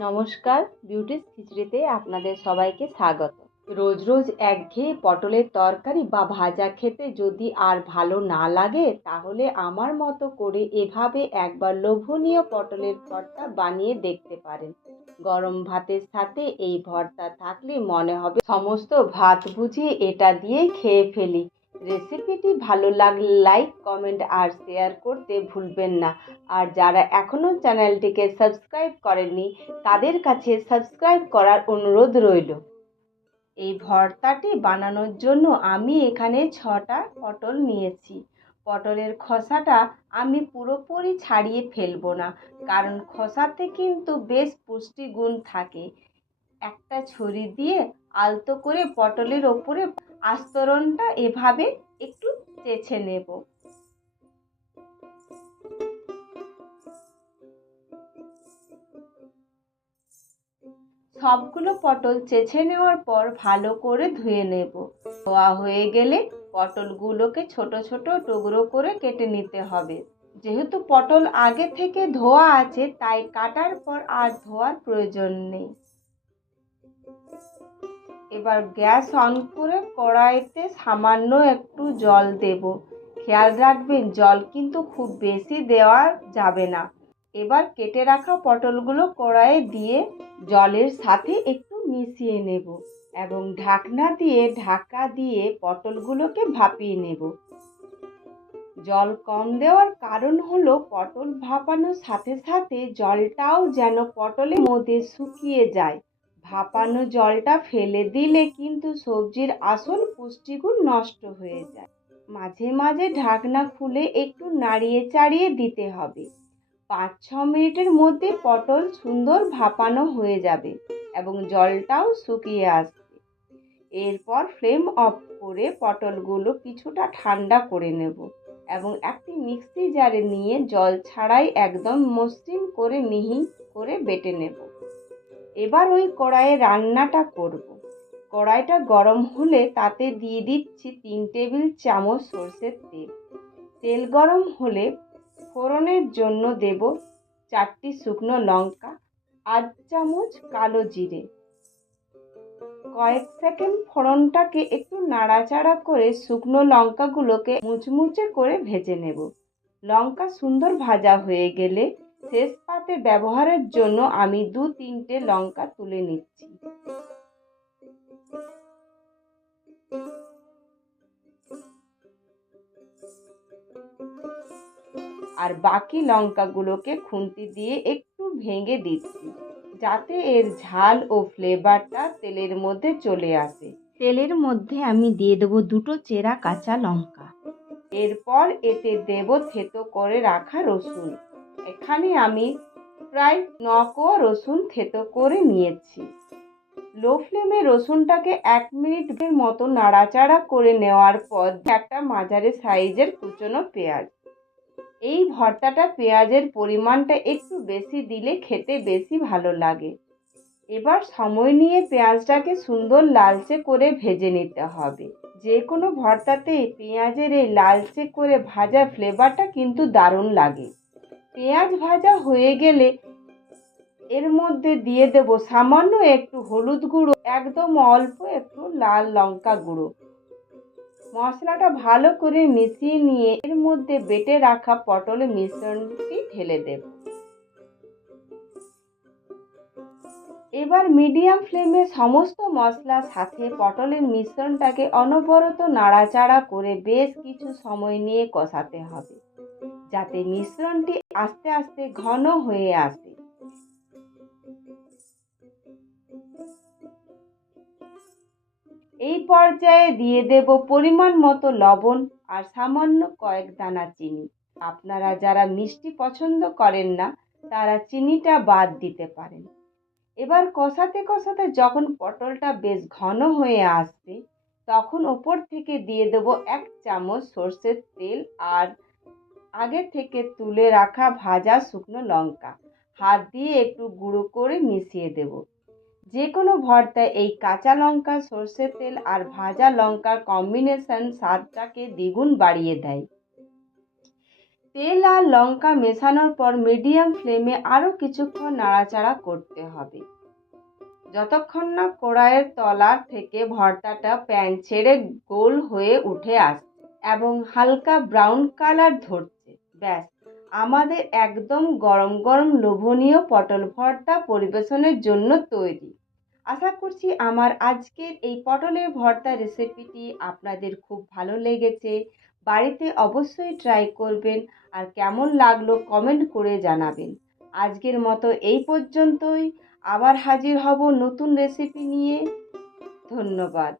নমস্কার, বিউটিস খিচড়িতে আপনাদের সবাইকে স্বাগত। রোজ রোজ একঘেয়ে পটলের তরকারি বা ভাজা খেতে যদি আর ভালো না লাগে, তাহলে আমার মতো করে এভাবে একবার লোভনীয় পটলের ভর্তা বানিয়ে দেখতে পারেন। গরম ভাতের সাথে এই ভর্তা থাকলে মনে হবে সমস্ত ভাত বুঝিয়ে এটা দিয়েই খেয়ে ফেলি। রেসিপিটি ভালো লাগলে লাইক, কমেন্ট আর শেয়ার করতে ভুলবেন না। আর যারা এখনও চ্যানেলটিকে সাবস্ক্রাইব করেননি, তাদের কাছে সাবস্ক্রাইব করার অনুরোধ রইল। এই ভর্তাটি বানানোর জন্য আমি এখানে 6টা পটল নিয়েছি। পটলের খোসাটা আমি পুরোপুরি ছাড়িয়ে ফেলবো না, কারণ খোসাতে কিন্তু বেশ পুষ্টিগুণ থাকে। একটা ছুরি দিয়ে আলতো করে পটলের ওপরে আস্তরণটা এভাবে একটু চেঁচে নেব। সবগুলো পটল চেঁচে নেওয়ার পর ভালো করে ধুয়ে নেব। ধোয়া হয়ে গেলে পটলগুলোকে ছোট ছোট টুকরো করে কেটে নিতে হবে। যেহেতু পটল আগে থেকে ধোয়া আছে, তাই কাটার পর আর ধোয়ার প্রয়োজন নেই। এবার গ্যাস অন করে কড়াইতে সামান্য একটু জল দেব। খেয়াল রাখবেন, জল কিন্তু খুব বেশি দেওয়া যাবে না। এবার কেটে রাখা পটলগুলো কড়াইয়ে দিয়ে জলের সাথে একটু মিশিয়ে নেব এবং ঢাকা দিয়ে পটলগুলোকে ভাপিয়ে নেব। জল কম দেওয়ার কারণ হলো পটল ভাপানোর সাথে সাথে জলটাও যেন পটলের মধ্যে শুকিয়ে যায়। ভাপানো জলটা ফেলে দিলে কিন্তু সবজির আসল পুষ্টিগুণ নষ্ট হয়ে যায়। মাঝে মাঝে ঢাকনা খুলে একটু নাড়িয়ে চাড়িয়ে দিতে হবে। 5-6 মিনিটের মধ্যে পটল সুন্দর ভাপানো হয়ে যাবে এবং জলটাও শুকিয়ে আসবে। এরপর ফ্লেম অফ করে পটলগুলো কিছুটা ঠান্ডা করে নেব এবং একটি মিক্সি জারে নিয়ে জল ছাড়াই একদম মসৃণ করে মিহি করে বেটে নেব। এবার ওই কড়াইয়ে রান্নাটা করব। কড়াইটা গরম হলে তাতে দিয়ে দিচ্ছি 3 টেবিল চামচ সরষের তেল। তেল গরম হলে ফোড়নের জন্য দেব 4টি শুকনো লঙ্কা, 8 চামচ কালো জিরে। কয়েক সেকেন্ড ফোড়নটাকে একটু নাড়াচাড়া করে শুকনো লঙ্কাগুলোকে মুচমুচে করে ভেজে নেব। লঙ্কা সুন্দর ভাজা হয়ে গেলে শেষ পাতে ব্যবহারের জন্য আমি 2-3টে লঙ্কা তুলে নিচ্ছি। আর বাকি লঙ্কাগুলোকে খুন্তি দিয়ে একটু ভেঙে দিচ্ছি, যাতে এর ঝাল ও ফ্লেভারটা তেলের মধ্যে চলে আসে। তেলের মধ্যে আমি দিয়ে দেবো 2টো চেরা কাঁচা লঙ্কা। এরপর এতে দেব থেতো করে রাখা রসুন। এখানে আমি প্রায় 9 কোয়া রসুন থেতো করে নিয়েছি। লো ফ্লেমে রসুনটাকে 1 মিনিটের মতো নাড়াচাড়া করে নেওয়ার পর একটা মাঝারি সাইজের কুচনো পেঁয়াজ। এই ভর্তাটা পেঁয়াজের পরিমাণটা একটু বেশি দিলে খেতে বেশি ভালো লাগে। এবার সময় নিয়ে পেঁয়াজটাকে সুন্দর লালচে করে ভেজে নিতে হবে। যে কোনো ভর্তাতেই পেঁয়াজের এই লালচে করে ভাজা ফ্লেভারটা কিন্তু দারুণ লাগে। পেঁয়াজ ভাজা হয়ে গেলে এর মধ্যে দিয়ে দেব সামান্য একটু হলুদ গুঁড়ো, একদম অল্প একটু লাল লঙ্কা গুঁড়ো। মশলাটা ভালো করে মিশিয়ে নিয়ে এর মধ্যে বেটে রাখা পটলের মিশ্রণটি ঢেলে দেব। এবার মিডিয়াম ফ্লেমে সমস্ত মশলার সাথে পটলের মিশ্রণটাকে অনবরত নাড়াচাড়া করে বেশ কিছু সময় নিয়ে কষাতে হবে, যাতে মিশ্রণটি আস্তে আস্তে ঘন হয়ে আসে। এই পর্যায়ে দিয়ে দেব পরিমাণ মতো লবণ আর সামান্য কয়েক দানা চিনি। আপনারা যারা মিষ্টি পছন্দ করেন না, তারা চিনিটা বাদ দিতে পারেন। এবার কষাতে কষাতে যখন পটলটা বেশ ঘন হয়ে আসবে, তখন ওপর থেকে দিয়ে দেব 1 চামচ সরষের তেল আর আগে থেকে তুলে রাখা ভাজা শুকনো লঙ্কা। হাত দিয়ে একটু গুঁড়ো করে মিশিয়ে দেব। যে কোনো ভর্তায় এই কাঁচা লঙ্কা, সরষের তেল আর ভাজা লঙ্কার কম্বিনেশন স্বাদটাকে দ্বিগুণ বাড়িয়ে দেয়। তেল আর লঙ্কা মেশানোর পর মিডিয়াম ফ্লেমে আরও কিছুক্ষণ নাড়াচাড়া করতে হবে, যতক্ষণ না কড়াইয়ের তলার থেকে ভর্তাটা প্যান ছেড়ে গোল হয়ে উঠে আসছে এবং হালকা ব্রাউন কালার ধরছে। ব্যাস, আমাদের একদম গরম গরম লোভনীয় পটল ভর্তা পরিবেশনের জন্য তৈরি। আশা করছি আমার আজকের এই পটলের ভর্তা রেসিপিটি আপনাদের খুব ভালো লেগেছে। বাড়িতে অবশ্যই ট্রাই করবেন আর কেমন লাগলো কমেন্ট করে জানাবেন। আজকের মতো এই পর্যন্তই। আবার হাজির হব নতুন রেসিপি নিয়ে। ধন্যবাদ।